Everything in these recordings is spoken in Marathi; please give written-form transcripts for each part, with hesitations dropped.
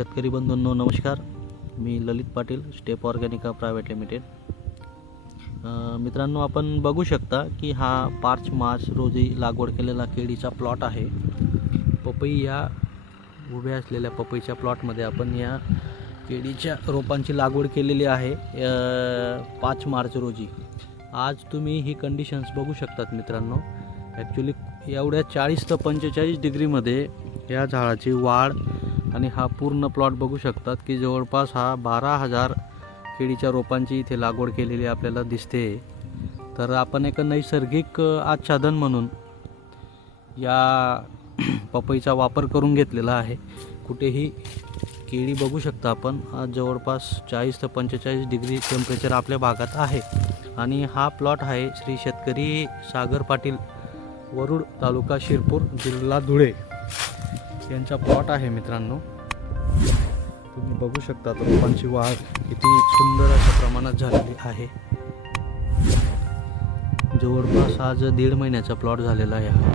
शेतकरी बंधूंनो नमस्कार. मी Lalit Patil, Step Organica private limited. मित्रांनो, आपण बघू शकता की हा 5 मार्च रोजी लागवड केलेला केळीचा प्लॉट आहे. पपई या उभ्या असलेल्या पपईच्या प्लॉटमध्ये आपण या केळीच्या रोपांची लागवड केलेली आहे 5 मार्च रोजी. आज तुम्ही ही कंडिशन्स बघू शकतात मित्रांनो. ॲक्च्युली एवढ्या 40 ते 45 डिग्रीमध्ये या झाडाची वाढ आणि हा पूर्ण प्लॉट बघू शकतात की जवळपास हा 12,000 केळीच्या रोपांची इथे लागवड केलेली आपल्याला दिसते. तर आपण एक नैसर्गिक आच्छादन म्हणून या पपईचा वापर करून घेतलेला आहे. कुठेही केळी बघू शकता आपण. आज जवळपास 40 ते 45 डिग्री टेम्परेचर आपल्या भागात आहे. आणि हा प्लॉट आहे श्री शेतकरी सागर पाटील, वरुड, तालुका शिरपूर, जिल्हा धुळे यांचा प्लॉट आहे मित्रांनो. तुम्ही बघू शकता रोपांची वाढ किती सुंदर अशा प्रमाणात झालेली आहे. जवळपास आज 1.5 महिन्याचा प्लॉट झालेला आहे हा.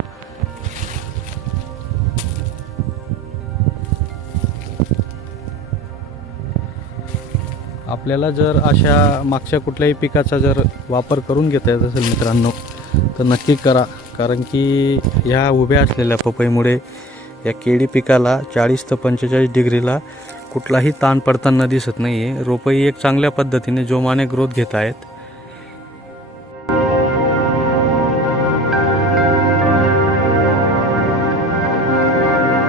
आपल्याला जर अशा मागच्या कुठल्याही पिकाचा जर वापर करून घेता येत असेल मित्रांनो तर नक्की करा. कारण की ह्या उभ्या असलेल्या पपईमुळे या केळी पिकाला 40 ते 45 डिग्रीला कुठलाही ताण पडताना दिसत नाही आहे. रोपही एक चांगल्या पद्धतीने जोमाने ग्रोथ घेत आहेत.